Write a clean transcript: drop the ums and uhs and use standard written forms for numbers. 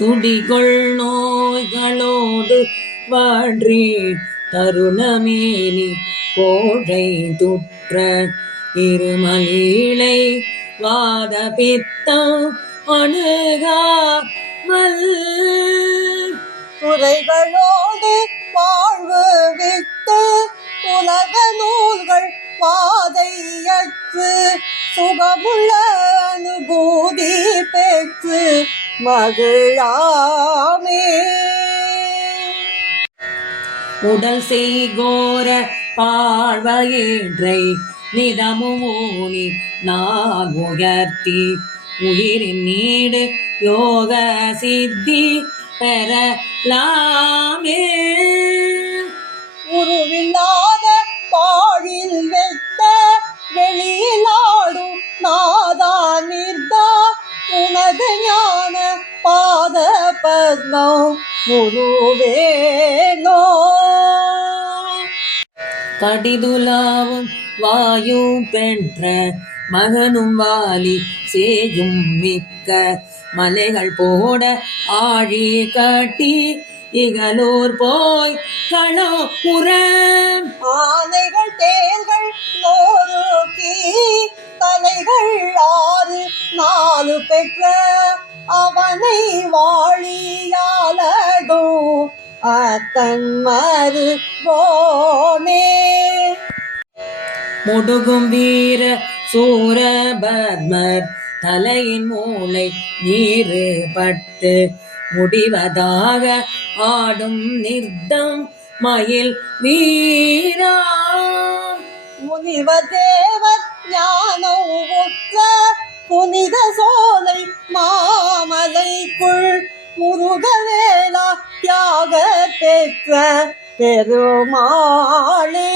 துடிகொள் நோய்களோடு வான்றி தருணமேனி கோழை துற்ற இருமலீழை வாத பித்தம் அணுகாமல் துறைகளோடு வாழ்வு விட்டு உலக நூல்கள் வாதையற்று சுகமுள்ள அனுபூதி பெற்று மகிழாமே. உடல் செய்கோர பாழ்வயிற்றை நிதமும் ஊனி நான் உயர்த்தி உயிரின் நீடு யோக சித்தி பெறலாமே. உருவில்லாத பாழில் வெட்ட வெளியிலாடும் நாதா நிர்தா உனது ஞான பாத பத்மம் முருவேனோ. கடிதுலாவும் வாயு பெற்ற மகனும் வாலி சேயும் மிக்க மலைகள் போட ஆழி கட்டி இகலூர் போய் களப்புற ஆனைகள் தேர்கள் நோருக்கி தலைகள் 6 4 பெற்ற அவனை வாழியாலதோ அத்தன்மரு போனே. முடுகும் வீர சூரபத்மர் தலையின் மூளை நீரு பட்டு முடிவதாக ஆடும் நிர்தம் மயில் வீரா. முனிவர் தேவர் ஞானம் உற்ற புனித சோலை மாமலைக்குள் முருகவேலா தியாக பெற்ற பெருமாளே.